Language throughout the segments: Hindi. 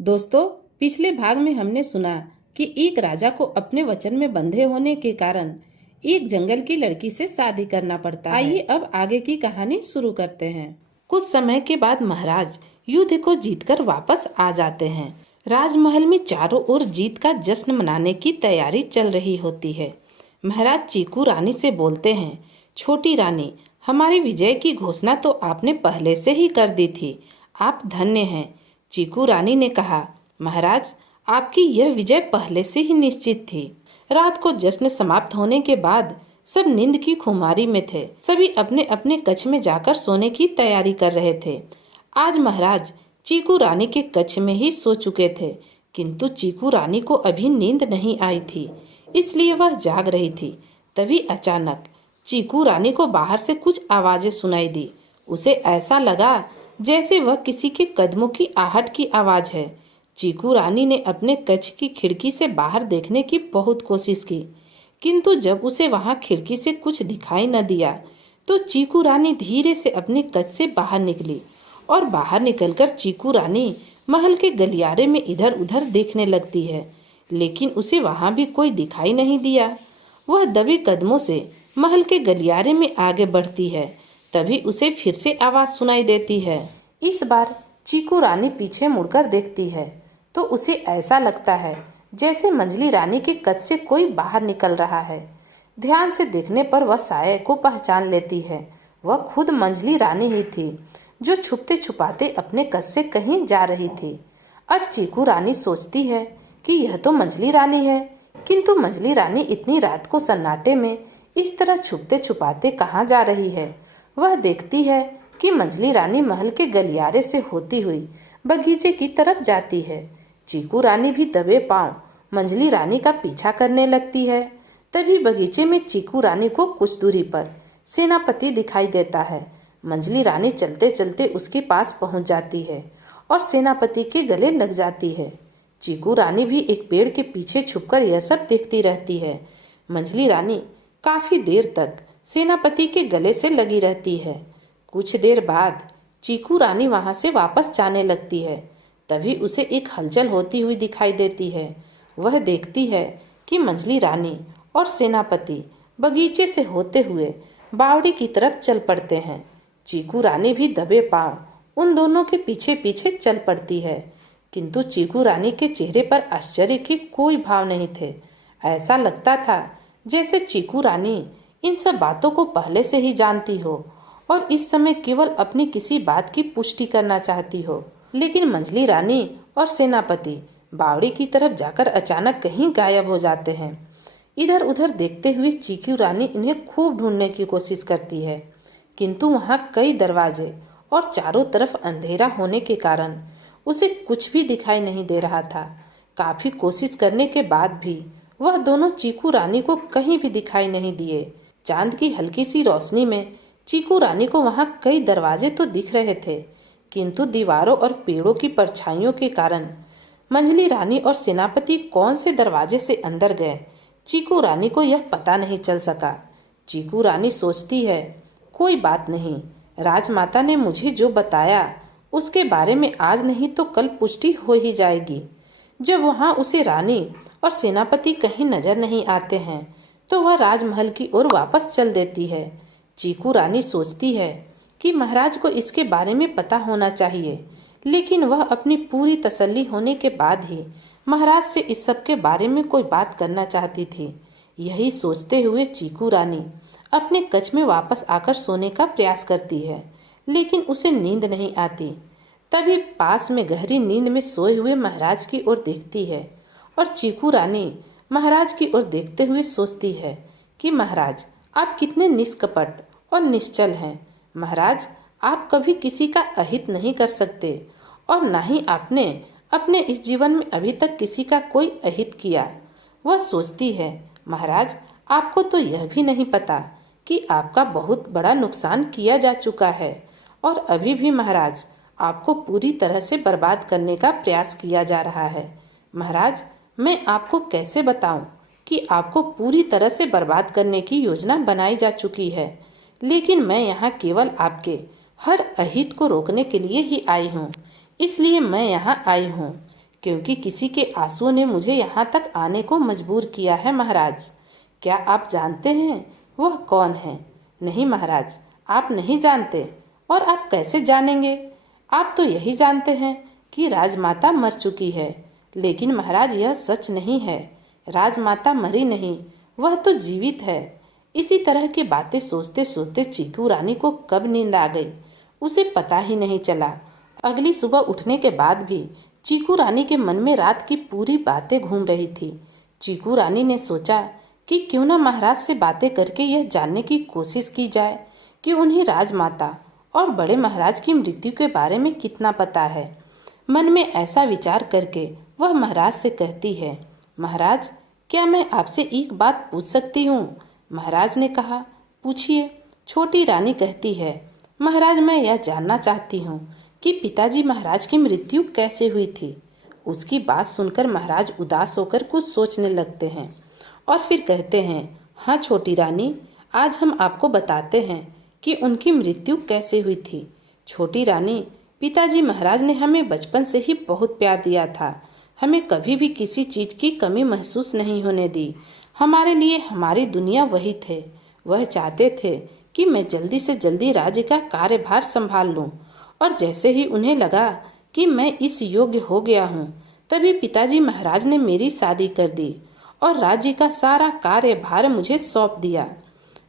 दोस्तों, पिछले भाग में हमने सुना कि एक राजा को अपने वचन में बंधे होने के कारण एक जंगल की लड़की से शादी करना पड़ता है। आइए अब आगे की कहानी शुरू करते हैं। कुछ समय के बाद महाराज युद्ध को जीतकर वापस आ जाते हैं। राजमहल में चारों ओर जीत का जश्न मनाने की तैयारी चल रही होती है। महाराज चीकू रानी से बोलते हैं, छोटी रानी, हमारी विजय की घोषणा तो आपने पहले से ही कर दी थी। आप धन्य हैं। चीकू रानी ने कहा, महाराज, आपकी यह विजय पहले से ही निश्चित थी। रात को जश्न समाप्त होने के बाद सब नींद की खुमारी में थे। सभी अपने अपने कक्ष में जाकर सोने की तैयारी कर रहे थे। आज महाराज चीकू रानी के कक्ष में ही सो चुके थे, किंतु चीकू रानी को अभी नींद नहीं आई थी, इसलिए वह जाग रही थी। तभी अचानक चीकू रानी को बाहर से कुछ आवाजें सुनाई दी। उसे ऐसा लगा जैसे वह किसी के कदमों की आहट की आवाज है। चीकू रानी ने अपने कक्ष की खिड़की से बाहर देखने की बहुत कोशिश की, किंतु जब उसे वहां खिड़की से कुछ दिखाई न दिया तो चीकू रानी धीरे से अपने कक्ष से बाहर निकली और बाहर निकलकर चीकू रानी महल के गलियारे में इधर उधर देखने लगती है, लेकिन उसे वहां भी कोई दिखाई नहीं दिया। वह दबे कदमों से महल के गलियारे में आगे बढ़ती है। तभी उसे फिर से आवाज सुनाई देती है। इस बार चीकू रानी पीछे मुड़कर देखती है तो उसे ऐसा लगता है जैसे मंजली रानी के कक्ष से कोई बाहर निकल रहा है। ध्यान से देखने पर वह साये को पहचान लेती है। वह खुद मंजली रानी ही थी, जो छुपते छुपाते अपने कक्ष से कहीं जा रही थी। अब चीकू रानी सोचती है कि यह तो मंजली रानी है, किंतु मंजली रानी इतनी रात को सन्नाटे में इस तरह छुपते छुपाते कहाँ जा रही है। वह देखती है कि मंजली रानी महल के गलियारे से होती हुई बगीचे की तरफ जाती है। चीकू रानी भी दबे पांव मंजली रानी का पीछा करने लगती है। तभी बगीचे में चीकू रानी को कुछ दूरी पर सेनापति दिखाई देता है। मंजली रानी चलते चलते उसके पास पहुंच जाती है और सेनापति के गले लग जाती है। चीकू रानी भी एक पेड़ के पीछे छुपकर यह सब देखती रहती है। मंजली रानी काफी देर तक सेनापति के गले से लगी रहती है। कुछ देर बाद चीकू रानी वहां से वापस जाने लगती है। तभी उसे एक हलचल होती हुई दिखाई देती है। वह देखती है कि मंजली रानी और सेनापति बगीचे से होते हुए बावड़ी की तरफ चल पड़ते हैं। चीकू रानी भी दबे पांव उन दोनों के पीछे पीछे चल पड़ती है, किंतु चीकू रानी के चेहरे पर आश्चर्य के कोई भाव नहीं थे। ऐसा लगता था जैसे चीकू रानी इन सब बातों को पहले से ही जानती हो और इस समय केवल अपनी किसी बात की पुष्टि करना चाहती हो। लेकिन मंजली रानी और सेनापति बावड़ी की तरफ जाकर अचानक कहीं गायब हो जाते हैं। इधर उधर देखते हुए चीकू रानी इन्हें खूब ढूंढने की कोशिश करती है, किंतु वहां कई दरवाजे और चारों तरफ अंधेरा होने के कारण उसे कुछ भी दिखाई नहीं दे रहा था। काफी कोशिश करने के बाद भी वह दोनों चीकू रानी को कहीं भी दिखाई नहीं दिए। चांद की हल्की सी रोशनी में चीकू रानी को वहां कई दरवाजे तो दिख रहे थे, किंतु दीवारों और पेड़ों की परछाइयों के कारण मंजली रानी और सेनापति कौन से दरवाजे से अंदर गए, चीकू रानी को यह पता नहीं चल सका। चीकू रानी सोचती है, कोई बात नहीं, राजमाता ने मुझे जो बताया उसके बारे में आज नहीं तो कल पुष्टि हो ही जाएगी। जब वहां उसे रानी और सेनापति कहीं नजर नहीं आते हैं तो वह राजमहल की ओर वापस चल देती है। चीकू रानी सोचती है कि महाराज को इसके बारे में पता होना चाहिए, लेकिन वह अपनी पूरी तसल्ली होने के बाद ही महाराज से इस सब के बारे में कोई बात करना चाहती थी। यही सोचते हुए चीकू रानी अपने कक्ष में वापस आकर सोने का प्रयास करती है, लेकिन उसे नींद नहीं आती। तभी पास में गहरी नींद में सोए हुए महाराज की ओर देखती है और चीकू रानी महाराज की ओर देखते हुए सोचती है कि महाराज, आप कितने निष्कपट और निश्चल हैं। महाराज, आप कभी किसी का अहित नहीं कर सकते और न ही आपने अपने इस जीवन में अभी तक किसी का कोई अहित किया। वह सोचती है, महाराज, आपको तो यह भी नहीं पता कि आपका बहुत बड़ा नुकसान किया जा चुका है और अभी भी महाराज आपको पूरी तरह से बर्बाद करने का प्रयास किया जा रहा है। महाराज, मैं आपको कैसे बताऊं कि आपको पूरी तरह से बर्बाद करने की योजना बनाई जा चुकी है, लेकिन मैं यहाँ केवल आपके हर अहित को रोकने के लिए ही आई हूँ। इसलिए मैं यहाँ आई हूँ क्योंकि किसी के आंसुओं ने मुझे यहाँ तक आने को मजबूर किया है महाराज। क्या आप जानते हैं वह कौन है? नहीं महाराज, आप नहीं जानते। और आप कैसे जानेंगे? आप तो यही जानते हैं कि राजमाता मर चुकी है। लेकिन महाराज, यह सच नहीं है। राजमाता मरी नहीं, वह तो जीवित है। इसी तरह की बातें सोचते सोचते चीकू रानी को कब नींद आ गई उसे पता ही नहीं चला। अगली सुबह उठने के बाद भी चीकू रानी के मन में रात की पूरी बातें घूम रही थी। चीकू रानी ने सोचा कि क्यों न महाराज से बातें करके यह जानने की कोशिश की जाए कि उन्हें राजमाता और बड़े महाराज की मृत्यु के बारे में कितना पता है। मन में ऐसा विचार करके वह महाराज से कहती है, महाराज, क्या मैं आपसे एक बात पूछ सकती हूँ? महाराज ने कहा, पूछिए। छोटी रानी कहती है, महाराज, मैं यह जानना चाहती हूँ कि पिताजी महाराज की मृत्यु कैसे हुई थी। उसकी बात सुनकर महाराज उदास होकर कुछ सोचने लगते हैं और फिर कहते हैं, हाँ छोटी रानी, आज हम आपको बताते हैं कि उनकी मृत्यु कैसे हुई थी। छोटी रानी, पिताजी महाराज ने हमें बचपन से ही बहुत प्यार दिया था। हमें कभी भी किसी चीज की कमी महसूस नहीं होने दी। हमारे लिए हमारी दुनिया वही थे। वह चाहते थे कि मैं जल्दी से जल्दी राज्य का कार्यभार संभाल लूं। और जैसे ही उन्हें लगा कि मैं इस योग्य हो गया हूं, तभी पिताजी महाराज ने मेरी शादी कर दी और राज्य का सारा कार्यभार मुझे सौंप दिया।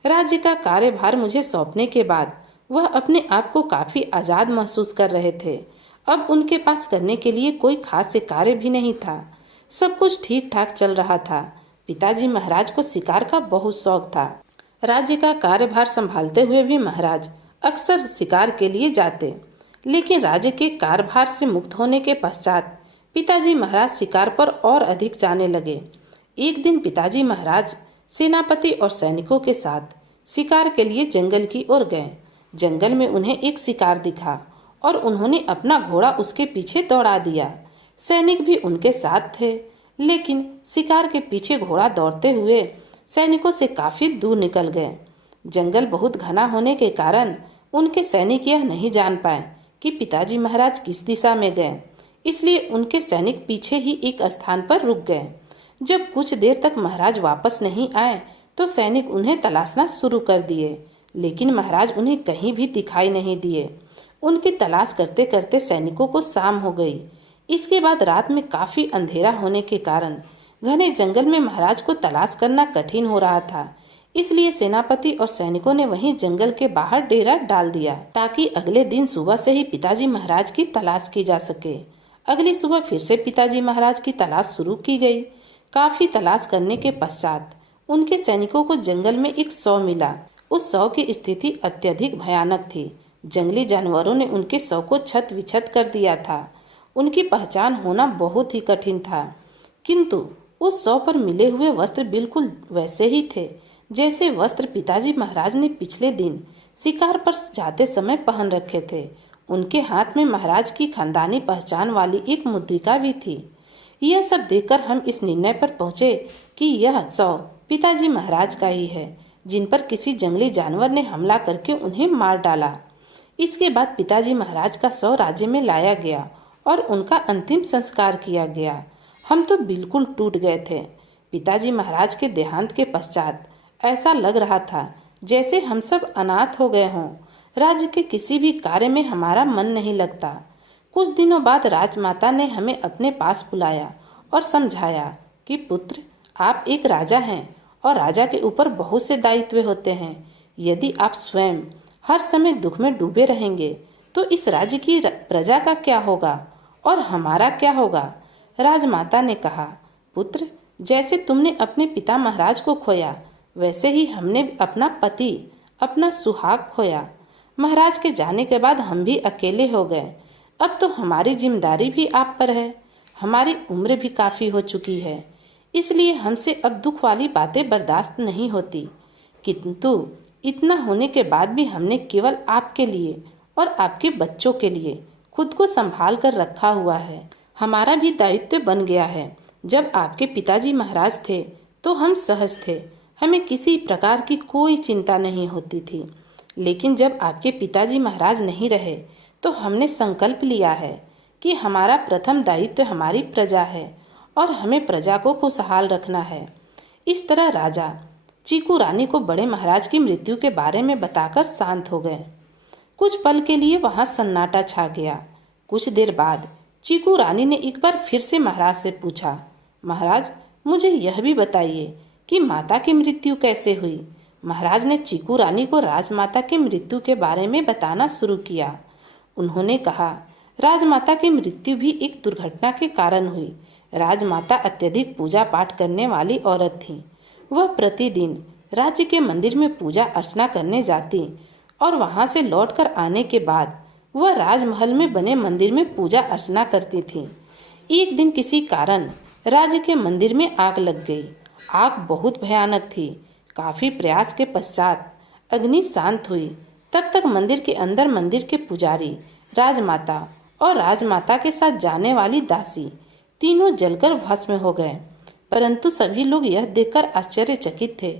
राज्य का कार्यभार मुझे सौंपने के बाद वह अपने आप को काफी आजाद महसूस कर रहे थे। अब उनके पास करने के लिए कोई खास कार्य भी नहीं था। सब कुछ ठीक ठाक चल रहा था। पिताजी महाराज को शिकार का बहुत शौक था। राज्य का कार्यभार संभालते हुए भी महाराज अक्सर शिकार के लिए जाते। लेकिन राज्य के कार्यभार से मुक्त होने के पश्चात पिताजी महाराज शिकार पर और अधिक जाने लगे। एक दिन पिताजी महाराज सेनापति और सैनिकों के साथ शिकार के लिए जंगल की ओर गए। जंगल में उन्हें एक शिकार दिखा और उन्होंने अपना घोड़ा उसके पीछे दौड़ा दिया। सैनिक भी उनके साथ थे, लेकिन शिकार के पीछे घोड़ा दौड़ते हुए सैनिकों से काफी दूर निकल गए। जंगल बहुत घना होने के कारण उनके सैनिक यह नहीं जान पाए कि पिताजी महाराज किस दिशा में गए, इसलिए उनके सैनिक पीछे ही एक स्थान पर रुक गए। जब कुछ देर तक महाराज वापस नहीं आए तो सैनिक उन्हें तलाशना शुरू कर दिए, लेकिन महाराज उन्हें कहीं भी दिखाई नहीं दिए। उनकी तलाश करते करते सैनिकों को शाम हो गई। इसके बाद रात में काफी अंधेरा होने के कारण घने जंगल में महाराज को तलाश करना कठिन हो रहा था। इसलिए सेनापति और सैनिकों ने वहीं जंगल के बाहर डेरा डाल दिया ताकि अगले दिन सुबह से ही पिताजी महाराज की तलाश की जा सके। अगली सुबह फिर से पिताजी महाराज की तलाश शुरू की गई। काफी तलाश करने के पश्चात उनके सैनिकों को जंगल में एक शव मिला। उस शव की स्थिति अत्यधिक भयानक थी। जंगली जानवरों ने उनके शव को छत विछत कर दिया था। उनकी पहचान होना बहुत ही कठिन था, किंतु उस शव पर मिले हुए वस्त्र बिल्कुल वैसे ही थे जैसे वस्त्र पिताजी महाराज ने पिछले दिन शिकार पर जाते समय पहन रखे थे। उनके हाथ में महाराज की खानदानी पहचान वाली एक मुद्रिका भी थी। यह सब देखकर हम इस निर्णय पर पहुंचे कि यह शव पिताजी महाराज का ही है, जिन पर किसी जंगली जानवर ने हमला करके उन्हें मार डाला। इसके बाद पिताजी महाराज का शव राज्य में लाया गया और उनका अंतिम संस्कार किया गया। हम तो बिल्कुल टूट गए थे। पिताजी महाराज के देहांत के पश्चात ऐसा लग रहा था जैसे हम सब अनाथ हो गए हों। राज्य के किसी भी कार्य में हमारा मन नहीं लगता। कुछ दिनों बाद राजमाता ने हमें अपने पास बुलाया और समझाया कि पुत्र, आप एक राजा हैं और राजा के ऊपर बहुत से दायित्व होते हैं। यदि आप स्वयं हर समय दुख में डूबे रहेंगे तो इस राज्य की प्रजा का क्या होगा और हमारा क्या होगा। राजमाता ने कहा, पुत्र, जैसे तुमने अपने पिता महाराज को खोया, वैसे ही हमने अपना पति, अपना सुहाग खोया। महाराज के जाने के बाद हम भी अकेले हो गए। अब तो हमारी जिम्मेदारी भी आप पर है। हमारी उम्र भी काफ़ी हो चुकी है, इसलिए हमसे अब दुख वाली बातें बर्दाश्त नहीं होती। किंतु इतना होने के बाद भी हमने केवल आपके लिए और आपके बच्चों के लिए खुद को संभाल कर रखा हुआ है। हमारा भी दायित्व बन गया है। जब आपके पिताजी महाराज थे तो हम सहज थे, हमें किसी प्रकार की कोई चिंता नहीं होती थी। लेकिन जब आपके पिताजी महाराज नहीं रहे तो हमने संकल्प लिया है कि हमारा प्रथम दायित्व हमारी प्रजा है और हमें प्रजा को खुशहाल रखना है। इस तरह राजा चीकू रानी को बड़े महाराज की मृत्यु के बारे में बताकर शांत हो गए। कुछ पल के लिए वहां सन्नाटा छा गया। कुछ देर बाद चीकू रानी ने एक बार फिर से महाराज से पूछा, महाराज मुझे यह भी बताइए कि माता की मृत्यु कैसे हुई। महाराज ने चीकू रानी को राजमाता की मृत्यु के बारे में बताना शुरू किया। उन्होंने कहा, राजमाता की मृत्यु भी एक दुर्घटना के कारण हुई। राजमाता अत्यधिक पूजा पाठ करने वाली औरत थी। वह प्रतिदिन राज्य के मंदिर में पूजा अर्चना करने जाती और वहां से लौटकर आने के बाद वह राजमहल में बने मंदिर में पूजा अर्चना करती थी। एक दिन किसी कारण राज्य के मंदिर में आग लग गई। आग बहुत भयानक थी। काफी प्रयास के पश्चात अग्नि शांत हुई। तब तक मंदिर के अंदर मंदिर के पुजारी, राजमाता और राजमाता के साथ जाने वाली दासी तीनों जलकर भस्म हो गए। परंतु सभी लोग यह देखकर आश्चर्यचकित थे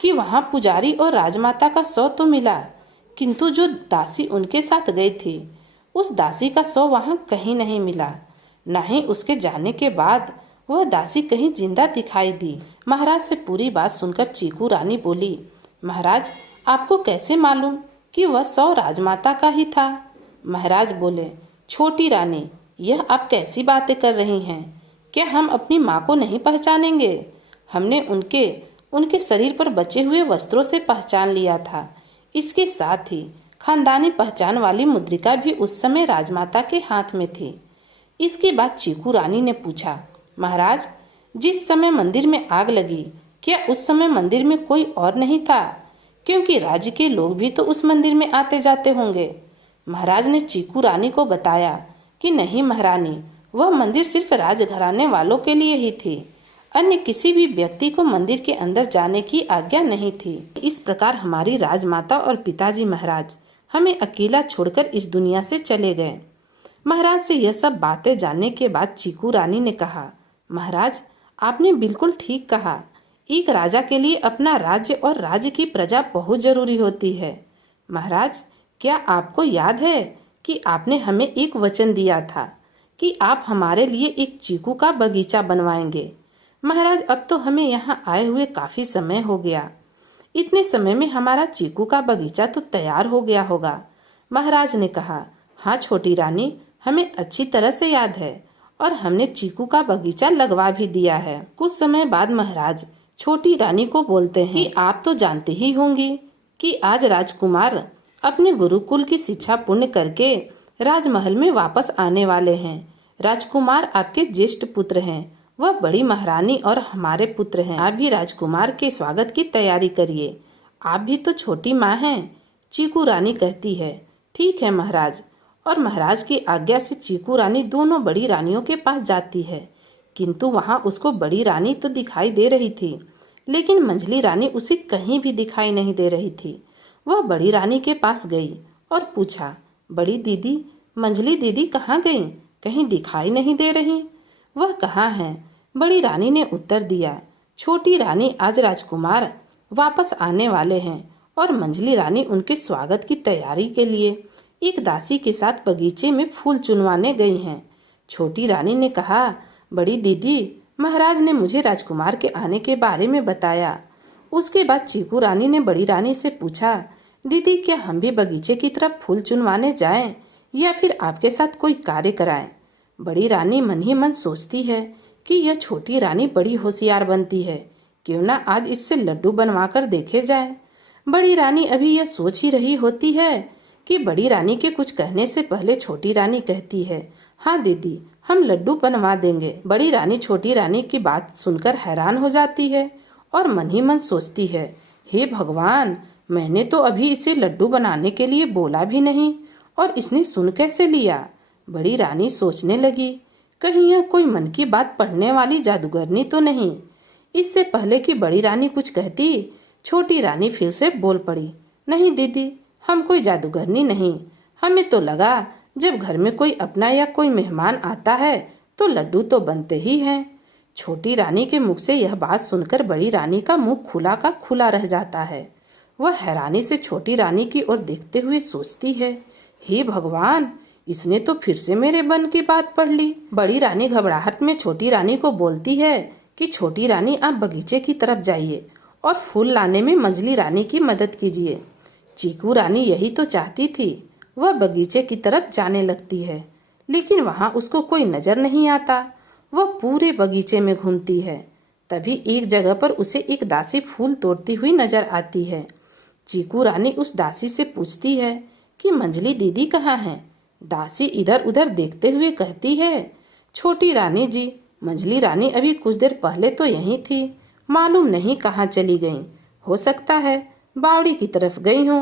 कि वहां पुजारी और राजमाता का शव तो मिला, किंतु जो दासी उनके साथ गई थी उस दासी का शव वहां कहीं नहीं मिला। न ही उसके जाने के बाद वह दासी कहीं जिंदा दिखाई दी। महाराज से पूरी बात सुनकर चीकू रानी बोली, महाराज आपको कैसे मालूम कि वह शव राजमाता का ही था। महाराज बोले, छोटी रानी यह आप कैसी बातें कर रही हैं। क्या हम अपनी माँ को नहीं पहचानेंगे। हमने उनके शरीर पर बचे हुए वस्त्रों से पहचान लिया था। इसके साथ ही खानदानी पहचान वाली मुद्रिका भी उस समय राजमाता के हाथ में थी। इसके बाद चीकू रानी ने पूछा, महाराज जिस समय मंदिर में आग लगी क्या उस समय मंदिर में कोई और नहीं था, क्योंकि राज्य के लोग भी तो उस मंदिर में आते जाते होंगे। महाराज ने चीकू रानी को बताया कि नहीं महारानी, वह मंदिर सिर्फ राजघराने वालों के लिए ही थी। अन्य किसी भी व्यक्ति को मंदिर के अंदर जाने की आज्ञा नहीं थी। इस प्रकार हमारी राजमाता और पिताजी महाराज हमें अकेला छोड़कर इस दुनिया से चले गए। महाराज से यह सब बातें जानने के बाद चीकू रानी ने कहा, महाराज आपने बिल्कुल ठीक कहा। एक राजा के लिए अपना राज्य और राज्य की प्रजा बहुत जरूरी होती है। महाराज क्या आपको याद है कि आपने हमें एक वचन दिया था कि आप हमारे लिए एक चीकू का बगीचा बनवाएंगे। महाराज अब तो हमें यहाँ आए हुए काफी समय हो गया। इतने समय में हमारा चीकू का बगीचा तो तैयार हो गया होगा। महाराज ने कहा, हाँ छोटी रानी, हमें अच्छी तरह से याद है और हमने चीकू का बगीचा लगवा भी दिया है। कुछ समय बाद महाराज छोटी रानी को बोलते हैं कि आप तो जानते ही होंगी कि आज राजकुमार अपने गुरुकुल की शिक्षा पूर्ण करके राजमहल में वापस आने वाले हैं। राजकुमार आपके ज्येष्ठ पुत्र हैं। वह बड़ी महारानी और हमारे पुत्र हैं। आप भी राजकुमार के स्वागत की तैयारी करिए। आप भी तो छोटी माँ हैं। चीकू रानी कहती है, ठीक है महाराज। और महाराज की आज्ञा से चीकू रानी दोनों बड़ी रानियों के पास जाती है, किंतु वहां उसको बड़ी रानी तो दिखाई दे रही थी, लेकिन मंझली रानी उसे कहीं भी दिखाई नहीं दे रही थी। वह बड़ी रानी के पास गई और पूछा, बड़ी दीदी, मंझली दीदी कहाँ गईं? कहीं दिखाई नहीं दे रही। वह कहाँ हैं? बड़ी रानी ने उत्तर दिया, छोटी रानी आज राजकुमार वापस आने वाले हैं और मंझली रानी उनके स्वागत की तैयारी के लिए एक दासी के साथ बगीचे में फूल चुनवाने गई हैं। छोटी रानी ने कहा, बड़ी दीदी, महाराज ने मुझे राजकुमार के आने के बारे में बताया। उसके बाद चीकू रानी ने बड़ी रानी से पूछा, दीदी क्या हम भी बगीचे की तरफ फूल चुनवाने जाएं या फिर आपके साथ कोई कार्य कराएं? बड़ी रानी मन ही मन सोचती है कि यह छोटी रानी बड़ी होशियार बनती है, क्यों ना आज इससे लड्डू बनवा कर देखे जाए। बड़ी रानी अभी यह सोच ही रही होती है कि बड़ी रानी के कुछ कहने से पहले छोटी रानी कहती है, हाँ दीदी, हम लड्डू बनवा देंगे। बड़ी रानी छोटी रानी की बात सुनकर हैरान हो जाती है और मन ही मन सोचती है, हे भगवान, मैंने तो अभी इसे लड्डू बनाने के लिए बोला भी नहीं और इसने सुन कैसे लिया। बड़ी रानी सोचने लगी, कहीं यह कोई मन की बात पढ़ने वाली जादूगरनी तो नहीं। इससे पहले कि बड़ी रानी कुछ कहती, छोटी रानी फिर से बोल पड़ी, नहीं दीदी, हम कोई जादूगरनी नहीं। हमें तो लगा जब घर में कोई अपना या कोई मेहमान आता है तो लड्डू तो बनते ही हैं। छोटी रानी के मुख से यह बात सुनकर बड़ी रानी का मुंह खुला का खुला रह जाता है। वह हैरानी से छोटी रानी की ओर देखते हुए सोचती है, हे भगवान, इसने तो फिर से मेरे मन की बात पढ़ ली। बड़ी रानी घबराहट में छोटी रानी को बोलती है कि छोटी रानी आप बगीचे की तरफ जाइए और फूल लाने में मंझली रानी की मदद कीजिए। चीकू रानी यही तो चाहती थी। वह बगीचे की तरफ जाने लगती है, लेकिन वहाँ उसको कोई नजर नहीं आता। वह पूरे बगीचे में घूमती है। तभी एक जगह पर उसे एक दासी फूल तोड़ती हुई नजर आती है। चीकू रानी उस दासी से पूछती है कि मंझली दीदी कहाँ है। दासी इधर उधर देखते हुए कहती है, छोटी रानी जी, मंझली रानी अभी कुछ देर पहले तो यहीं थी, मालूम नहीं कहाँ चली गई। हो सकता है बावड़ी की तरफ गई हो।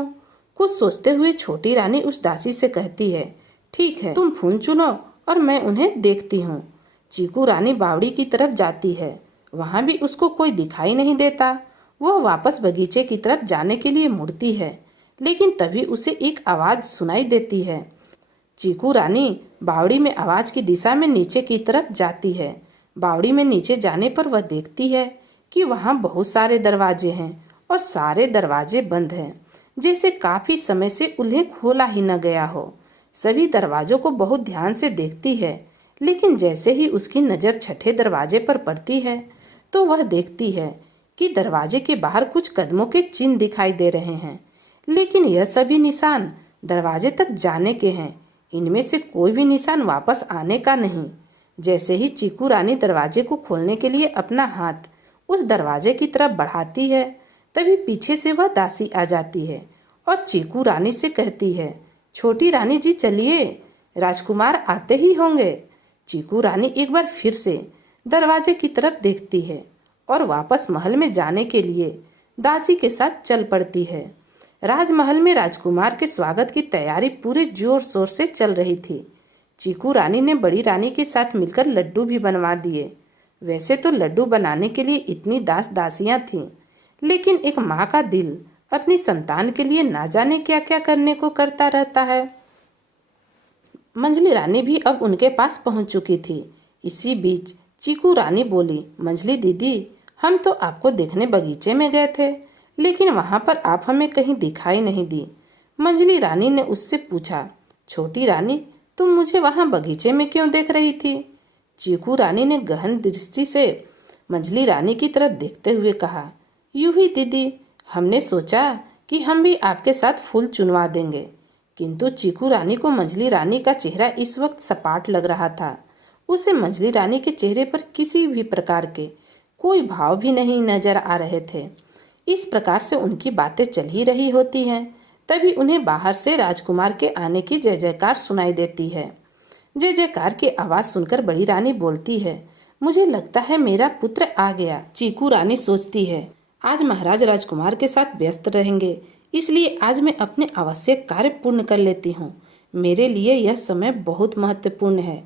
कुछ सोचते हुए छोटी रानी उस दासी से कहती है, ठीक है, तुम फूल चुनो और मैं उन्हें देखती हूँ। चीकू रानी बावड़ी की तरफ जाती है। वहाँ भी उसको कोई दिखाई नहीं देता। वह वापस बगीचे की तरफ जाने के लिए मुड़ती है, लेकिन तभी उसे एक आवाज सुनाई देती है। चीकू रानी बावड़ी में आवाज की दिशा में नीचे की तरफ जाती है। बावड़ी में नीचे जाने पर वह देखती है कि वहाँ बहुत सारे दरवाजे हैं और सारे दरवाजे बंद हैं, जैसे काफी समय से उन्हें खोला ही न गया हो। सभी दरवाजों को बहुत ध्यान से देखती है, लेकिन जैसे ही उसकी नज़र छठे दरवाजे पर पड़ती है तो वह देखती है कि दरवाजे के बाहर कुछ कदमों के चिन्ह दिखाई दे रहे हैं, लेकिन यह सभी निशान दरवाजे तक जाने के हैं। इनमें से कोई भी निशान वापस आने का नहीं। जैसे ही चीकू रानी दरवाजे को खोलने के लिए अपना हाथ उस दरवाजे की तरफ बढ़ाती है, तभी पीछे से वह दासी आ जाती है और चीकू रानी से कहती है, छोटी रानी जी चलिए, राजकुमार आते ही होंगे। चीकू रानी एक बार फिर से दरवाजे की तरफ देखती है और वापस महल में जाने के लिए दासी के साथ चल पड़ती है। राजमहल में राजकुमार के स्वागत की तैयारी पूरे जोर शोर से चल रही थी। चीकू रानी ने बड़ी रानी के साथ मिलकर लड्डू भी बनवा दिए। वैसे तो लड्डू बनाने के लिए इतनी दास दासियां थीं, लेकिन एक माँ का दिल अपनी संतान के लिए ना जाने क्या क्या करने को करता रहता है। मंझली रानी भी अब उनके पास पहुंच चुकी थी। इसी बीच चीकू रानी बोली, मंझली दीदी, हम तो आपको देखने बगीचे में गए थे, लेकिन वहां पर आप हमें कहीं दिखाई नहीं दी। मंझली रानी ने उससे पूछा, छोटी रानी, तुम मुझे वहां बगीचे में क्यों देख रही थी? चीकू रानी ने गहन दृष्टि से मंझली रानी की तरफ देखते हुए कहा, यूं ही दीदी, हमने सोचा कि हम भी आपके साथ फूल चुनवा देंगे। किंतु चीकू रानी को मंझली रानी का चेहरा इस वक्त सपाट लग रहा था। उसे मंझली रानी के चेहरे पर किसी भी प्रकार के कोई भाव भी नहीं नजर आ रहे थे। इस प्रकार से उनकी बातें चल ही रही होती हैं, तभी उन्हें बाहर से राजकुमार के आने की जय जयकार सुनाई देती है। जय जयकार की आवाज सुनकर बड़ी रानी बोलती है, मुझे लगता है मेरा पुत्र आ गया। चीकू रानी सोचती है, आज महाराज राजकुमार के साथ व्यस्त रहेंगे, इसलिए आज मैं अपने आवश्यक कार्य पूर्ण कर लेती हूँ। मेरे लिए यह समय बहुत महत्वपूर्ण है।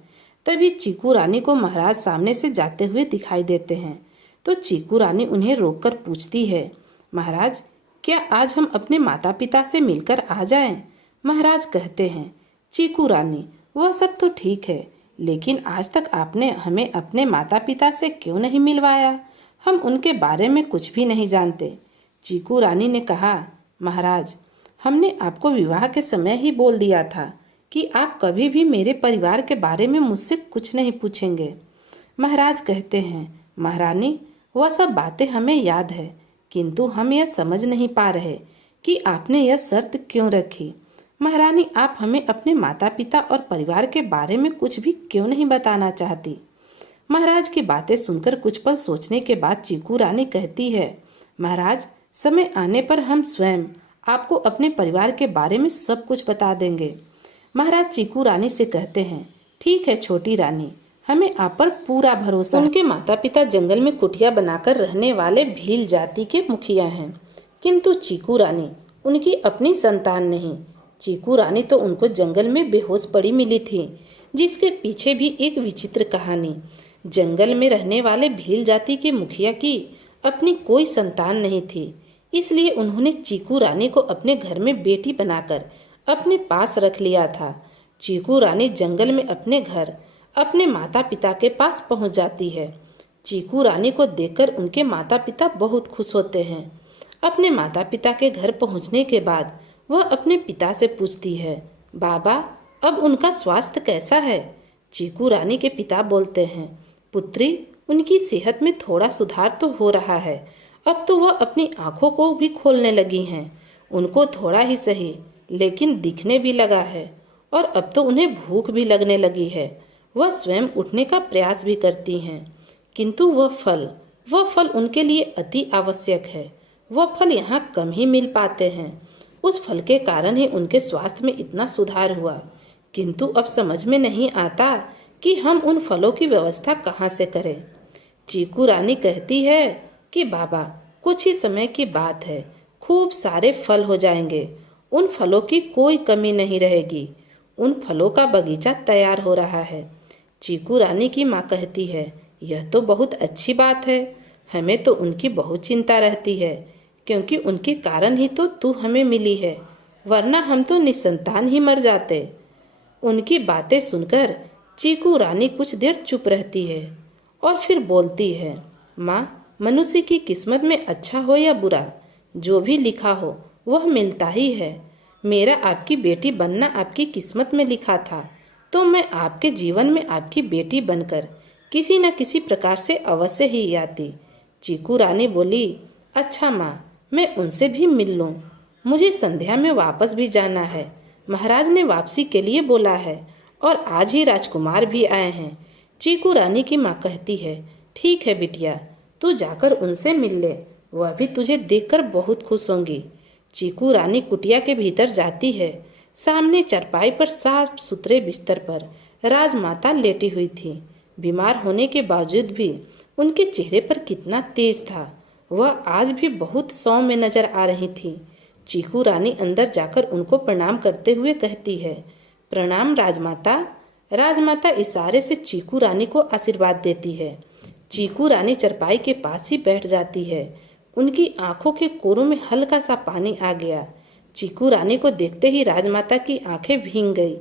तभी चीकू रानी को महाराज सामने से जाते हुए दिखाई देते हैं, तो चीकू रानी उन्हें रोककर पूछती है, महाराज, क्या आज हम अपने माता पिता से मिलकर आ जाएं? महाराज कहते हैं, चीकू रानी, वह सब तो ठीक है, लेकिन आज तक आपने हमें अपने माता पिता से क्यों नहीं मिलवाया? हम उनके बारे में कुछ भी नहीं जानते। चीकू रानी ने कहा, महाराज, हमने आपको विवाह के समय ही बोल दिया था कि आप कभी भी मेरे परिवार के बारे में मुझसे कुछ नहीं पूछेंगे। महाराज कहते हैं, महारानी, वह सब बातें हमें याद है, किंतु हम यह समझ नहीं पा रहे कि आपने यह शर्त क्यों रखी। महारानी, आप हमें अपने माता पिता और परिवार के बारे में कुछ भी क्यों नहीं बताना चाहती? महाराज की बातें सुनकर कुछ पल सोचने के बाद चीकू रानी कहती है, महाराज, समय आने पर हम स्वयं आपको अपने परिवार के बारे में सब कुछ बता देंगे। महाराज चीकू रानी से कहते हैं, ठीक है छोटी रानी, हमें आप पर पूरा भरोसा है। उनके माता पिता जंगल में कुटिया बनाकर रहने वाले भील जाति के मुखिया हैं, किंतु चीकू रानी उनकी अपनी संतान नहीं। चीकू रानी तो उनको जंगल में बेहोश पड़ी मिली थी, जिसके पीछे भी एक विचित्र कहानी। जंगल में रहने वाले भील जाति के मुखिया की अपनी कोई संतान नहीं थी, इसलिए उन्होंने चीकू रानी को अपने घर में बेटी बनाकर अपने पास रख लिया था। चीकू रानी जंगल में अपने घर अपने माता पिता के पास पहुंच जाती है। चीकू रानी को देखकर उनके माता पिता बहुत खुश होते हैं। अपने माता पिता के घर पहुंचने के बाद वह अपने पिता से पूछती है, बाबा, अब उनका स्वास्थ्य कैसा है? चीकू रानी के पिता बोलते हैं, पुत्री, उनकी सेहत में थोड़ा सुधार तो हो रहा है। अब तो वह अपनी आंखों को भी खोलने लगी हैं। उनको थोड़ा ही सही, लेकिन दिखने भी लगा है। और अब तो उन्हें भूख भी लगने लगी है। वह स्वयं उठने का प्रयास भी करती हैं। किंतु वह फल उनके लिए अति आवश्यक है। वह फल यहाँ कम ही मिल पाते हैं। उस फल के कारण ही उनके स्वास्थ्य में इतना सुधार हुआ। किंतु अब समझ में नहीं आता कि हम उन फलों की व्यवस्था कहाँ से करें। चीकू रानी कहती है कि बाबा, कुछ ही समय की बात है, खूब सारे फल हो जाएंगे। उन फलों की कोई कमी नहीं रहेगी। उन फलों का बगीचा तैयार हो रहा है। चीकू रानी की माँ कहती है, यह तो बहुत अच्छी बात है। हमें तो उनकी बहुत चिंता रहती है, क्योंकि उनके कारण ही तो तू हमें मिली है, वरना हम तो निसंतान ही मर जाते। उनकी बातें सुनकर चीकू रानी कुछ देर चुप रहती है और फिर बोलती है, माँ, मनुष्य की किस्मत में अच्छा हो या बुरा, जो भी लिखा हो वह मिलता ही है। मेरा आपकी बेटी बनना आपकी किस्मत में लिखा था, तो मैं आपके जीवन में आपकी बेटी बनकर किसी न किसी प्रकार से अवश्य ही आती। चीकू रानी बोली, अच्छा माँ, मैं उनसे भी मिल लूँ। मुझे संध्या में वापस भी जाना है। महाराज ने वापसी के लिए बोला है और आज ही राजकुमार भी आए हैं। चीकू रानी की माँ कहती है, ठीक है बिटिया, तू जाकर उनसे मिल ले। वह भी तुझे देखकर बहुत खुश होंगी। चीकू रानी कुटिया के भीतर जाती है। सामने चारपाई पर साफ सुथरे बिस्तर पर राजमाता लेटी हुई थी। बीमार होने के बावजूद भी उनके चेहरे पर कितना तेज था। वह आज भी बहुत सौम्य नजर आ रही थी। चीकू रानी अंदर जाकर उनको प्रणाम करते हुए कहती है, प्रणाम राजमाता। राजमाता इशारे से चीकू रानी को आशीर्वाद देती है। चीकू रानी चरपाई के पास ही बैठ जाती है। उनकी आंखों के कोरों में हल्का सा पानी आ गया। चीकू रानी को देखते ही राजमाता की आंखें भीग गई।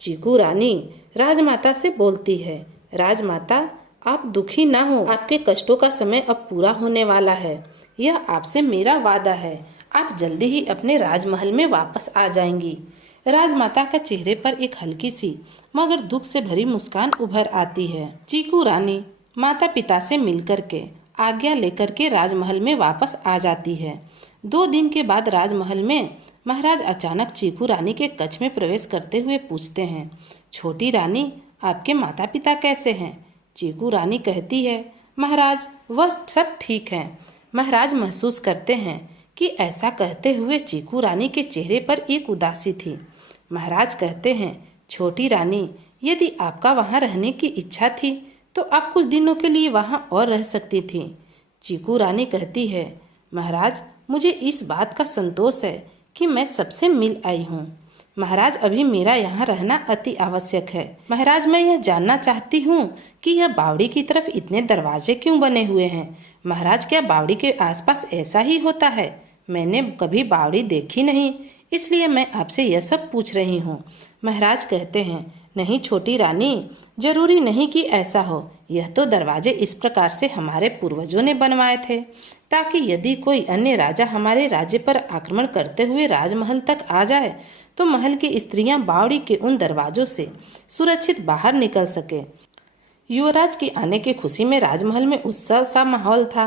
चीकू रानी राजमाता से बोलती है, राजमाता, आप दुखी ना हो। आपके कष्टों का समय अब पूरा होने वाला है। यह आपसे मेरा वादा है। आप जल्दी ही अपने राजमहल में वापस आ जाएंगी। राजमाता का चेहरे पर एक हल्की सी मगर दुख से भरी मुस्कान उभर आती है। चीकू रानी माता पिता से मिलकर के आज्ञा लेकर के राजमहल में वापस आ जाती है। 2 दिन के बाद राजमहल में महाराज अचानक चीकू रानी के कक्ष में प्रवेश करते हुए पूछते हैं, छोटी रानी, आपके माता पिता कैसे हैं? चीकू रानी कहती है, महाराज, वह सब ठीक हैं। महाराज महसूस करते हैं कि ऐसा कहते हुए चीकू रानी के चेहरे पर एक उदासी थी। महाराज कहते हैं, छोटी रानी, यदि आपका वहाँ रहने की इच्छा थी तो आप कुछ दिनों के लिए वहाँ और रह सकती थी। चीकू रानी कहती है, महाराज, मुझे इस बात का संतोष है कि मैं सबसे मिल आई हूँ। महाराज, अभी मेरा यहाँ रहना अति आवश्यक है। महाराज, मैं यह जानना चाहती हूँ कि यह बावड़ी की तरफ इतने दरवाजे क्यों बने हुए हैं? महाराज, क्या बावड़ी के आसपास ऐसा ही होता है? मैंने कभी बावड़ी देखी नहीं, इसलिए मैं आपसे यह सब पूछ रही हूँ। महाराज कहते हैं, नहीं छोटी रानी, जरूरी नहीं कि ऐसा हो। यह तो दरवाजे इस प्रकार से हमारे पूर्वजों ने बनवाए थे, ताकि यदि कोई अन्य राजा हमारे राज्य पर आक्रमण करते हुए राजमहल तक आ जाए तो महल की स्त्रियां बावड़ी के उन दरवाजों से सुरक्षित बाहर निकल सके। युवराज के आने की खुशी में राजमहल में उत्सव सा माहौल था।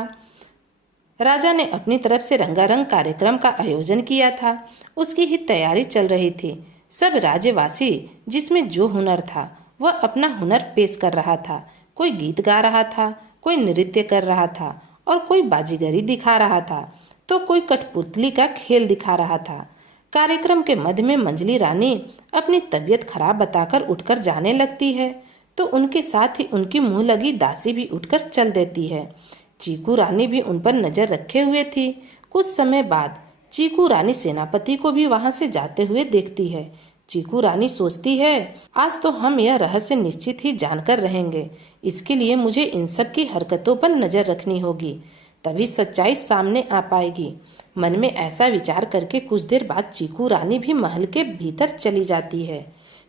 राजा ने अपनी तरफ से रंगारंग कार्यक्रम का आयोजन किया था। उसकी ही तैयारी चल रही थी। सब राज्यवासी जिसमें जो हुनर था वह अपना हुनर पेश कर रहा था। कोई गीत गा रहा था, कोई नृत्य कर रहा था और कोई बाजीगरी दिखा रहा था, तो कोई कठपुतली का खेल दिखा रहा था। कार्यक्रम के मध्य में मंजली रानी अपनी तबीयत खराब बताकर उठकर जाने लगती है, तो उनके साथ ही उनकी मुंह लगी दासी भी उठकर चल देती है। चीकू रानी भी उन पर नजर रखे हुए थी। कुछ समय बाद चीकू रानी सेनापति को भी वहां से जाते हुए देखती है। चीकू रानी सोचती है, आज तो हम यह रहस्य निश्चित ही जानकर रहेंगे। इसके लिए मुझे इन सब की हरकतों पर नजर रखनी होगी, तभी सच्चाई सामने आ पाएगी। मन में ऐसा विचार करके कुछ देर बाद चीकू रानी भी महल के भीतर चली जाती है।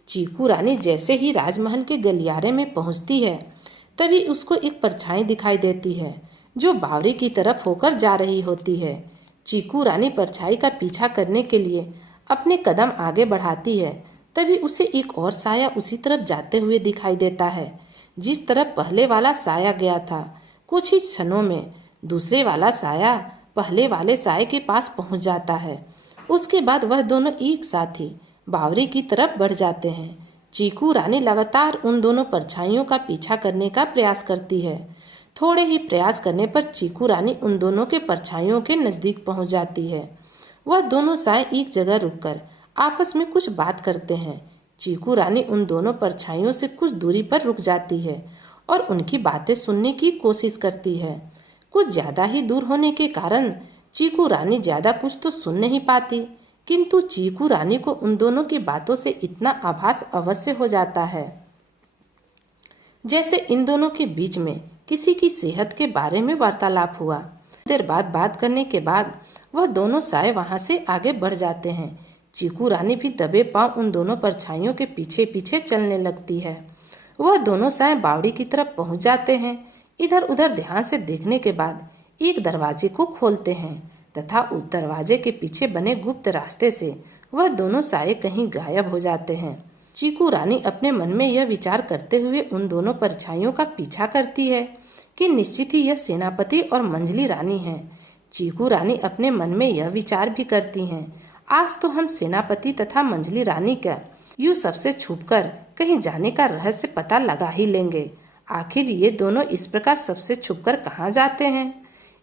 चीकू रानी जैसे ही राजमहल के गलियारे में पहुंचती है, तभी उसको एक परछाई दिखाई देती है जो बावड़ी की तरफ होकर जा रही होती है। चीकू रानी परछाई का पीछा करने के लिए अपने कदम आगे बढ़ाती है, तभी उसे एक और साया उसी तरफ जाते हुए दिखाई देता है जिस तरफ पहले वाला साया गया था। कुछ ही क्षणों में दूसरे वाला साया पहले वाले साये के पास पहुंच जाता है। उसके बाद वह दोनों एक साथ ही बावरी की तरफ बढ़ जाते हैं। चीकू रानी लगातार उन दोनों परछाइयों का पीछा करने का प्रयास करती है। थोड़े ही प्रयास करने पर चीकू रानी उन दोनों के परछाइयों के नजदीक पहुंच जाती है। वह दोनों साए एक जगह रुककर आपस में कुछ बात करते हैं। चीकू रानी उन दोनों परछाइयों से कुछ दूरी पर रुक जाती है और उनकी बातें सुनने की कोशिश करती है। कुछ ज्यादा ही दूर होने के कारण चीकू रानी ज्यादा कुछ तो सुन नहीं पाती, किंतु चीकू रानी को उन दोनों की बातों से इतना आभास अवश्य हो जाता है जैसे इन दोनों के बीच में किसी की सेहत के बारे में वार्तालाप हुआ। देर बाद बात करने के बाद वह दोनों साए वहां से आगे बढ़ जाते हैं। चीकू रानी भी दबे पांव उन दोनों परछाइयों के पीछे पीछे चलने लगती है। वह दोनों साए बावड़ी की तरफ पहुंच जाते हैं। इधर उधर ध्यान से देखने के बाद एक दरवाजे को खोलते हैं तथा उस दरवाजे के पीछे बने गुप्त रास्ते से वह दोनों साए कहीं गायब हो जाते हैं। चीकू रानी अपने मन में यह विचार करते हुए उन दोनों परछाइयों का पीछा करती है कि निश्चित ही यह सेनापति और मंजली रानी हैं। चीकू रानी अपने मन में यह विचार भी करती हैं, आज तो हम सेनापति तथा मंजली रानी का यूं सबसे छुपकर कहीं जाने का रहस्य पता लगा ही लेंगे। आखिर ये दोनों इस प्रकार सबसे छुपकर कहाँ जाते हैं?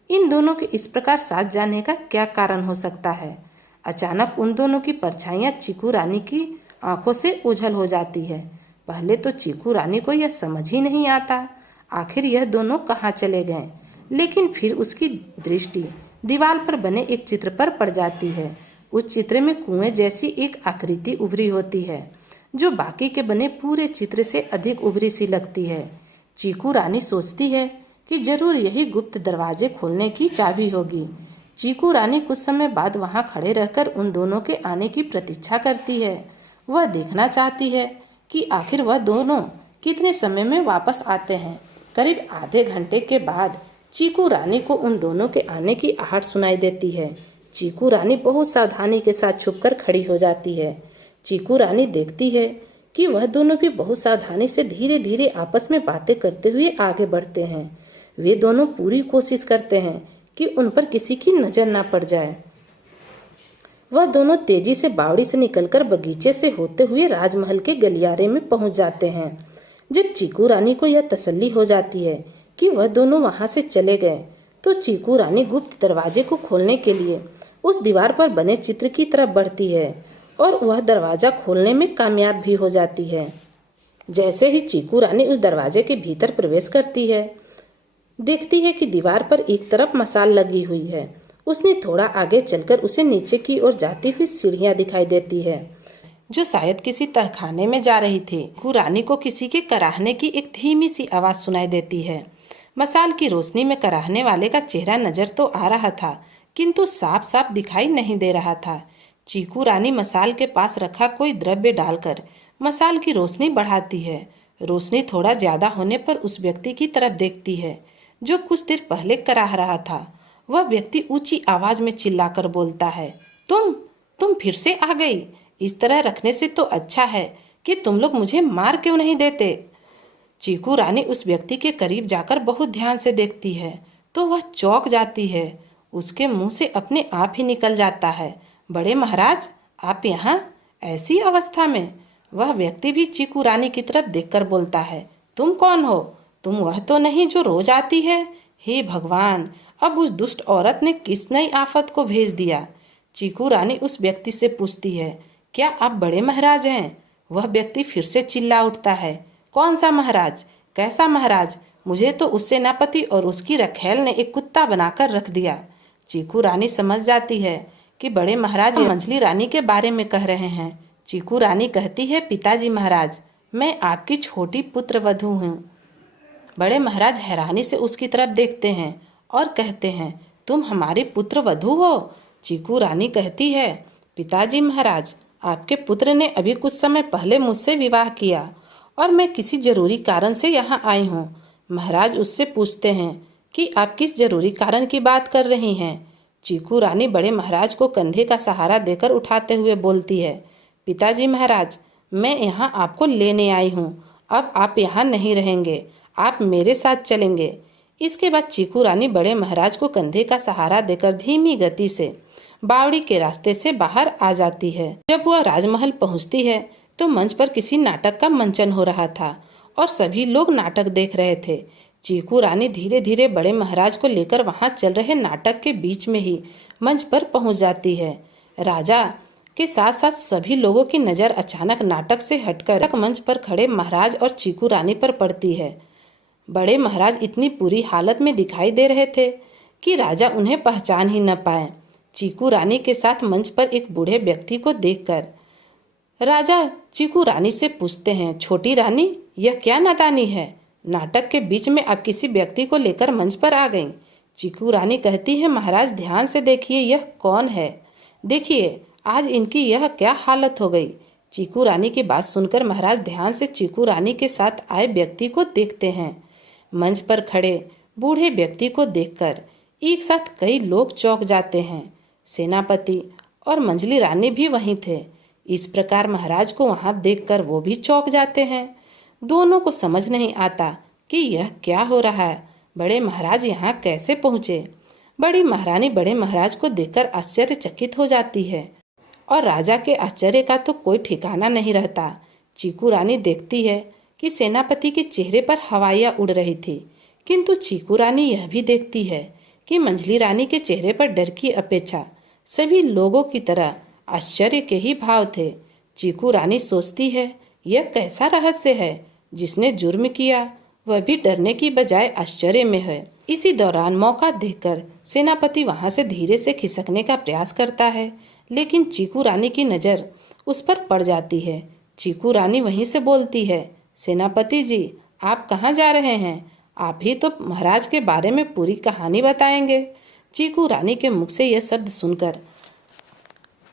इन दोनों के इस प्रकार साथ जाने का क्या कारण हो सकता है? अचानक उन दोनों की परछाइयां चीकू रानी की आंखों से ओझल हो जाती है। पहले तो चीकू रानी को यह समझ ही नहीं आता आखिर यह दोनों कहाँ चले गए, लेकिन फिर उसकी दृष्टि दीवार पर बने एक चित्र पर पड़ जाती है। उस चित्र में कुएं जैसी एक आकृति उभरी होती है जो बाकी के बने पूरे चित्र से अधिक उभरी सी लगती है। चीकू रानी सोचती है कि जरूर यही गुप्त दरवाजे खोलने की चाबी होगी। चीकू रानी कुछ समय बाद वहां खड़े रहकर उन दोनों के आने की प्रतीक्षा करती है। वह देखना चाहती है कि आखिर वह दोनों कितने समय में वापस आते हैं। करीब आधे घंटे के बाद चीकू रानी को उन दोनों के आने की आहट सुनाई देती है। चीकू रानी बहुत सावधानी के साथ छुपकर खड़ी हो जाती है। चीकू रानी देखती है कि वह दोनों भी बहुत सावधानी से धीरे धीरे आपस में बातें करते हुए आगे बढ़ते हैं। वे दोनों पूरी कोशिश करते हैं कि उन पर किसी की नजर ना पड़ जाए। वह दोनों तेजी से बावड़ी से निकलकर बगीचे से होते हुए राजमहल के गलियारे में पहुंच जाते हैं। जब चीकू रानी को यह तसल्ली हो जाती है कि वह दोनों वहां से चले गए, तो चीकू रानी गुप्त दरवाजे को खोलने के लिए उस दीवार पर बने चित्र की तरफ बढ़ती है और वह दरवाजा खोलने में कामयाब भी हो जाती है। जैसे ही चीकू रानी उस दरवाजे के भीतर प्रवेश करती है, देखती है कि दीवार पर एक तरफ मसाल लगी हुई है। उसने थोड़ा आगे चलकर उसे नीचे की ओर जाती हुई सीढ़ियां दिखाई देती है जो शायद किसी तहखाने में जा रही थी। चीकू रानी को किसी के कराहने की एक धीमी सी आवाज सुनाई देती है। मसाल की रोशनी में कराहने वाले का चेहरा नजर तो आ रहा था, किंतु साफ साफ दिखाई नहीं दे रहा था। चीकू रानी मसाल के पास रखा कोई द्रव्य डालकर मसाल की रोशनी बढ़ाती है। रोशनी थोड़ा ज्यादा होने पर उस व्यक्ति की तरफ देखती है जो कुछ देर पहले कराह रहा था। वह व्यक्ति ऊंची आवाज में चिल्लाकर बोलता है, तुम फिर से आ गई। इस तरह रखने से तो अच्छा है कि तुम लोग मुझे मार क्यों नहीं देते। चीकू रानी उस व्यक्ति के करीब जाकर बहुत ध्यान से देखती है तो वह चौंक जाती है। उसके मुंह से अपने आप ही निकल जाता है, बड़े महाराज आप यहाँ ऐसी अवस्था में। वह व्यक्ति भी चीकू रानी की तरफ देखकर बोलता है, तुम कौन हो? तुम वह तो नहीं जो रोज आती है? हे भगवान, अब उस दुष्ट औरत ने किस नई आफत को भेज दिया। चीकू रानी उस व्यक्ति से पूछती है, क्या आप बड़े महाराज हैं? वह व्यक्ति फिर से चिल्ला उठता है, कौन सा महाराज? कैसा महाराज? मुझे तो उस सेनापति और उसकी रखैल ने एक कुत्ता बनाकर रख दिया। चीकू रानी समझ जाती है कि बड़े महाराज मंजली रानी के बारे में कह रहे हैं। चीकू रानी कहती है, पिताजी महाराज, मैं आपकी छोटी पुत्र वधू हूँ। बड़े महाराज हैरानी से उसकी तरफ देखते हैं और कहते हैं, तुम हमारी पुत्र वधू हो? चीकू रानी कहती है, पिताजी महाराज, आपके पुत्र ने अभी कुछ समय पहले मुझसे विवाह किया और मैं किसी जरूरी कारण से यहाँ आई हूँ। महाराज उससे पूछते हैं कि आप किस जरूरी कारण की बात कर रही हैं। चीकू रानी बड़े महाराज को कंधे का सहारा देकर उठाते हुए बोलती है, पिताजी महाराज, मैं यहाँ आपको लेने आई हूँ। अब आप यहाँ नहीं रहेंगे, आप मेरे साथ चलेंगे। इसके बाद चीकू रानी बड़े महाराज को कंधे का सहारा देकर धीमी गति से बावड़ी के रास्ते से बाहर आ जाती है। जब वह राजमहल पहुँचती है तो मंच पर किसी नाटक का मंचन हो रहा था और सभी लोग नाटक देख रहे थे। चीकू रानी धीरे धीरे बड़े महाराज को लेकर वहां चल रहे नाटक के बीच में ही मंच पर पहुंच जाती है। राजा के साथ साथ सभी लोगों की नज़र अचानक नाटक से हटकर मंच पर खड़े महाराज और चीकू रानी पर पड़ती है। बड़े महाराज इतनी बुरी हालत में दिखाई दे रहे थे कि राजा उन्हें पहचान ही न पाए। चीकू रानी के साथ मंच पर एक बूढ़े व्यक्ति को देखकर राजा चीकू रानी से पूछते हैं, छोटी रानी, यह क्या नादानी है? नाटक के बीच में आप किसी व्यक्ति को लेकर मंच पर आ गईं। चीकू रानी कहती है, महाराज ध्यान से देखिए, यह कौन है? देखिए आज इनकी यह क्या हालत हो गई। चीकू रानी की बात सुनकर महाराज ध्यान से चीकू रानी के साथ आए व्यक्ति को देखते हैं। मंच पर खड़े बूढ़े व्यक्ति को देखकर एक साथ कई लोग चौंक जाते हैं। सेनापति और मंजली रानी भी वहीं थे। इस प्रकार महाराज को वहां देखकर वो भी चौंक जाते हैं। दोनों को समझ नहीं आता कि यह क्या हो रहा है। बड़े महाराज यहाँ कैसे पहुँचे? बड़ी महारानी बड़े महाराज को देखकर आश्चर्यचकित हो जाती है और राजा के आश्चर्य का तो कोई ठिकाना नहीं रहता। चीकू रानी देखती है कि सेनापति के चेहरे पर हवाइयाँ उड़ रही थी, किंतु चीकू रानी यह भी देखती है कि मंजली रानी के चेहरे पर डर की अपेक्षा सभी लोगों की तरह आश्चर्य के ही भाव थे। चीकू रानी सोचती है, यह कैसा रहस्य है? जिसने जुर्म किया वह भी डरने की बजाय आश्चर्य में है। इसी दौरान मौका देखकर सेनापति वहां से धीरे से खिसकने का प्रयास करता है, लेकिन चीकू रानी की नज़र उस पर पड़ जाती है। चीकू रानी वहीं से बोलती है, सेनापति जी, आप कहाँ जा रहे हैं? आप ही तो महाराज के बारे में पूरी कहानी बताएंगे। चीकू रानी के मुख से यह शब्द सुनकर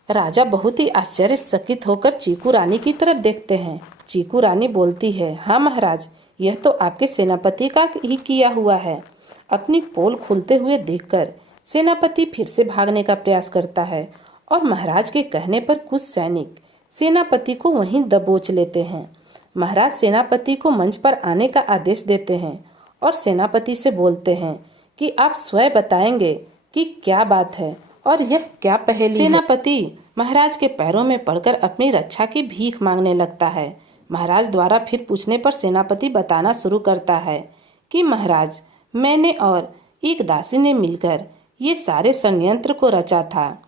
राजा बहुत ही आश्चर्यचकित होकर चीकू रानी की तरफ देखते हैं। चीकू रानी बोलती है, हाँ महाराज, यह तो आपके सेनापति का ही किया हुआ है। अपनी पोल खुलते हुए देखकर सेनापति फिर से भागने का प्रयास करता है और महाराज के कहने पर कुछ सैनिक सेनापति को वहीं दबोच लेते हैं। महाराज सेनापति को मंच पर आने का आदेश देते हैं और सेनापति से बोलते हैं कि आप स्वयं बताएंगे कि क्या बात है और यह क्या पहेली है। सेनापति महाराज के पैरों में पड़कर अपनी रक्षा की भीख मांगने लगता है। महाराज द्वारा फिर पूछने पर सेनापति बताना शुरू करता है कि महाराज, मैंने और एक दासी ने मिलकर ये सारे षड्यंत्र को रचा था।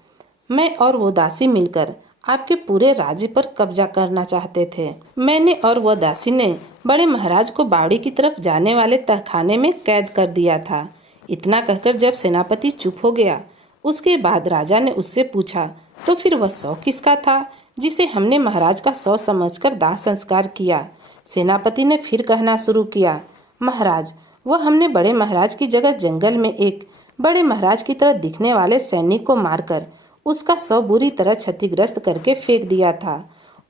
मैं और वो दासी मिलकर आपके पूरे राज्य पर कब्जा करना चाहते थे। मैंने और वह दासी ने बड़े महाराज को बावड़ी की तरफ जाने वाले तहखाने में कैद कर दिया था। इतना कहकर जब सेनापति चुप हो गया, उसके बाद राजा ने उससे पूछा, तो फिर वह शव किसका था जिसे हमने महाराज का शव समझकर दाह संस्कार किया? सेनापति ने फिर कहना शुरू किया, महाराज, वह हमने बड़े महाराज की जगह जंगल में एक बड़े महाराज की तरह दिखने वाले सैनिक को मारकर उसका शव बुरी तरह क्षतिग्रस्त करके फेंक दिया था।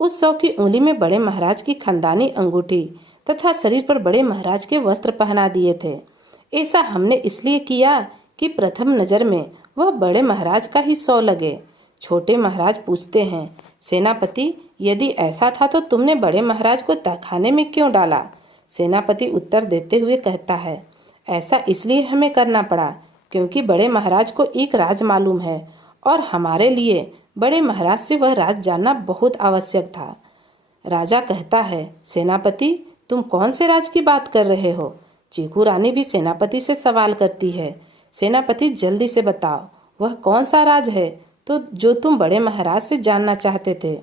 उस शव की उंगली में बड़े महाराज की खानदानी अंगूठी तथा शरीर पर बड़े महाराज के वस्त्र पहना दिए थे। ऐसा हमने इसलिए किया कि प्रथम नज़र में वह बड़े महाराज का ही शव लगे। छोटे महाराज पूछते हैं, सेनापति, यदि ऐसा था तो तुमने बड़े महाराज को तहखाने में क्यों डाला? सेनापति उत्तर देते हुए कहता है, ऐसा इसलिए हमें करना पड़ा क्योंकि बड़े महाराज को एक राज मालूम है और हमारे लिए बड़े महाराज से वह राज जानना बहुत आवश्यक था। राजा कहता है, सेनापति, तुम कौन से राज की बात कर रहे हो? चीकू रानी भी सेनापति से सवाल करती है, सेनापति, जल्दी से बताओ, वह कौन सा राज है तो जो तुम बड़े महाराज से जानना चाहते थे?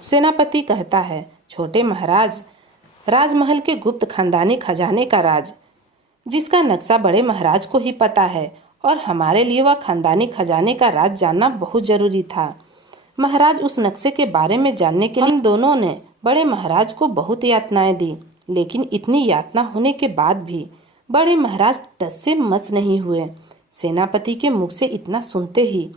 सेनापति कहता है, छोटे महाराज, राजमहल के गुप्त खानदानी खजाने का राज, जिसका नक्शा बड़े महाराज को ही पता है और हमारे लिए वह खानदानी खजाने का राज जानना बहुत जरूरी था। महाराज, उस नक्शे के बारे में जानने के लिए हम दोनों ने बड़े महाराज को बहुत यातनाएं दी, लेकिन इतनी यातना होने के बाद भी बड़े महाराज टस से मस नहीं हुए। सेनापति के मुख से इतना सुनते ही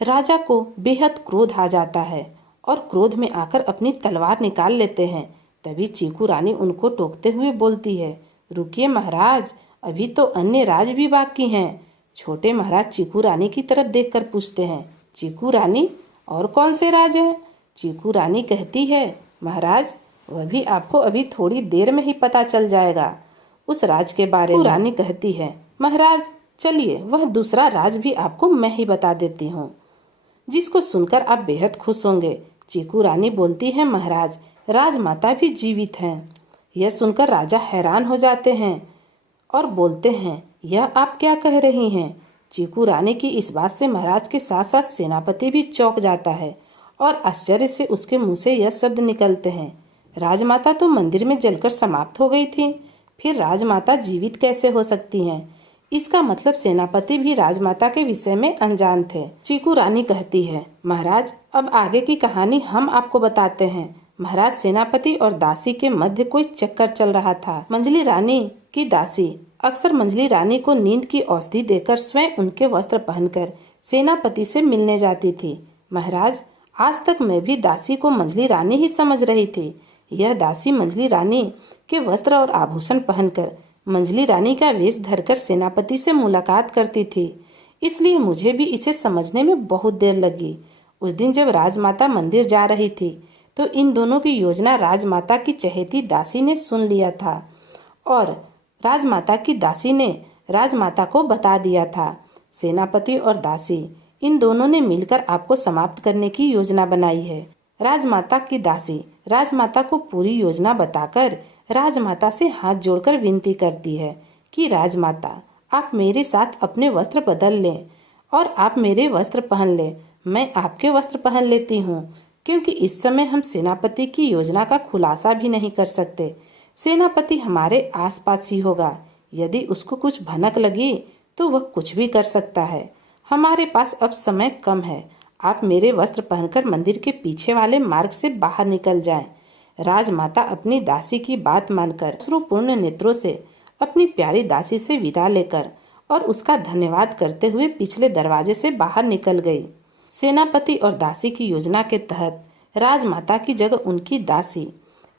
राजा को बेहद क्रोध आ जाता है और क्रोध में आकर अपनी तलवार निकाल लेते हैं। तभी चीकू रानी उनको टोकते हुए बोलती है, रुकिए महाराज, अभी तो अन्य राज भी बाकी हैं। छोटे महाराज चीकू रानी की तरफ देखकर पूछते हैं, चीकू रानी, और कौन से राज हैं? चीकू रानी कहती है, महाराज वह भी आपको अभी थोड़ी देर में ही पता चल जाएगा उस राज के बारे में। रानी कहती है, महाराज चलिए वह दूसरा राज भी आपको मैं ही बता देती हूँ, जिसको सुनकर आप बेहद खुश होंगे। चीकू रानी बोलती है, महाराज राजमाता भी जीवित हैं। यह सुनकर राजा हैरान हो जाते हैं और बोलते हैं, यह आप क्या कह रही हैं? चीकू रानी की इस बात से महाराज के साथ साथ सेनापति भी चौंक जाता है और आश्चर्य से उसके मुंह से यह शब्द निकलते हैं, राजमाता तो मंदिर में जलकर समाप्त हो गई थी, फिर राजमाता जीवित कैसे हो सकती हैं? इसका मतलब सेनापति भी राजमाता के विषय में अनजान थे। चीकू रानी कहती है, महाराज अब आगे की कहानी हम आपको बताते हैं। महाराज सेनापति और दासी के मध्य कोई चक्कर चल रहा था। मंजली रानी की दासी अक्सर मंजली रानी को नींद की औषधि देकर स्वयं उनके वस्त्र पहनकर सेनापति से मिलने जाती थी। महाराज आज तक मैं भी दासी को मंजली रानी ही समझ रही थी। यह दासी मंजली रानी के वस्त्र और आभूषण पहनकर मंजली रानी का वेश धरकर सेनापति से मुलाकात करती थी, इसलिए मुझे भी इसे समझने में बहुत देर लगी। उस दिन जब राजमाता मंदिर जा रही थी तो इन दोनों की योजना राजमाता की चहेती दासी ने सुन लिया था और राजमाता की दासी ने राजमाता को बता दिया था। सेनापति और दासी इन दोनों ने मिलकर आपको समाप्त करने की योजना बनाई है। राजमाता की दासी राजमाता को पूरी योजना बताकर राजमाता से हाथ जोड़कर विनती करती है कि राजमाता आप मेरे साथ अपने वस्त्र बदल लें और आप मेरे वस्त्र पहन लें। मैं आपके वस्त्र पहन लेती हूँ, क्योंकि इस समय हम सेनापति की योजना का खुलासा भी नहीं कर सकते। सेनापति हमारे आसपास ही होगा। यदि उसको कुछ भनक लगी तो वह कुछ भी कर सकता है। हमारे पास अब समय कम है। आप मेरे वस्त्र पहनकर मंदिर के पीछे वाले मार्ग से बाहर निकल जाएं। राजमाता अपनी दासी की बात मानकर अश्रुपूर्ण नेत्रों से अपनी प्यारी दासी से विदा लेकर और उसका धन्यवाद करते हुए पिछले दरवाजे से बाहर निकल गई। सेनापति और दासी की योजना के तहत राजमाता की जगह उनकी दासी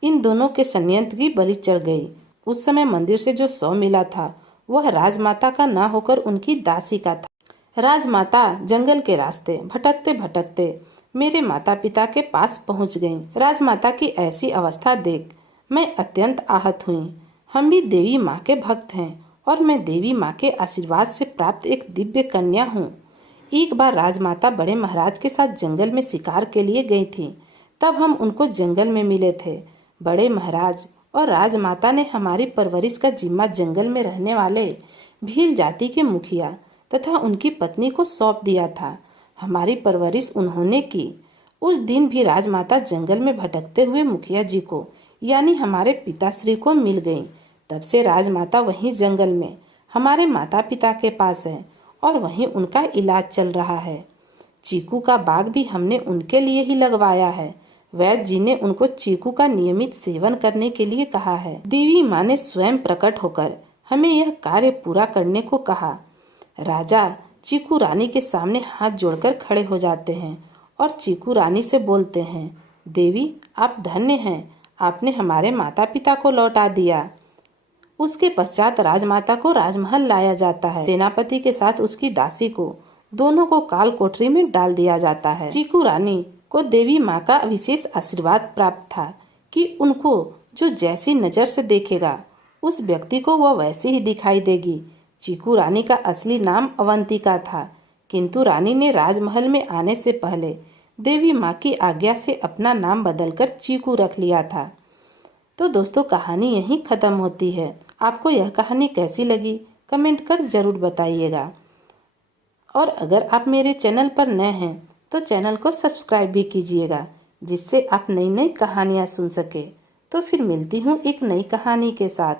इन दोनों के षड्यंत्र की बलि चढ़ गई। उस समय मंदिर से जो शव मिला था वह राजमाता का न होकर उनकी दासी का था। राजमाता जंगल के रास्ते भटकते भटकते मेरे माता पिता के पास पहुंच गईं। राजमाता की ऐसी अवस्था देख मैं अत्यंत आहत हुई। हम भी देवी माँ के भक्त हैं और मैं देवी माँ के आशीर्वाद से प्राप्त एक दिव्य कन्या हूँ। एक बार राजमाता बड़े महाराज के साथ जंगल में शिकार के लिए गई थी। तब हम उनको जंगल में मिले थे। बड़े महाराज और राजमाता ने हमारी परवरिश का जिम्मा जंगल में रहने वाले भील जाति के मुखिया तथा उनकी पत्नी को सौंप दिया था। हमारी परवरिश उन्होंने की। उस दिन भी राजमाता जंगल में भटकते हुए मुखिया जी को यानी हमारे पिताश्री को मिल गईं। तब से राजमाता वहीं जंगल में हमारे माता पिता के पास है और वहीं उनका इलाज चल रहा है। चीकू का बाग भी हमने उनके लिए ही लगवाया है। वैद्य जी ने उनको चीकू का नियमित सेवन करने के लिए कहा है। देवी माँ ने स्वयं प्रकट होकर हमें यह कार्य पूरा करने को कहा। राजा चीकू रानी के सामने हाथ जोड़कर खड़े हो जाते हैं और चीकू रानी से बोलते हैं, देवी आप धन्य हैं, आपने हमारे माता पिता को लौटा दिया। उसके पश्चात राजमाता को राजमहल लाया जाता है। सेनापति के साथ उसकी दासी को दोनों को काल कोठरी में डाल दिया जाता है। चीकू रानी को देवी माँ का विशेष आशीर्वाद प्राप्त था कि उनको जो जैसी नज़र से देखेगा उस व्यक्ति को वह वैसी ही दिखाई देगी। चीकू रानी का असली नाम अवंतिका था, किंतु रानी ने राजमहल में आने से पहले देवी माँ की आज्ञा से अपना नाम बदलकर चीकू रख लिया था। तो दोस्तों कहानी यहीं ख़त्म होती है। आपको यह कहानी कैसी लगी कमेंट कर ज़रूर बताइएगा। और अगर आप मेरे चैनल पर नए हैं तो चैनल को सब्सक्राइब भी कीजिएगा, जिससे आप नई नई कहानियाँ सुन सके। तो फिर मिलती हूँ एक नई कहानी के साथ।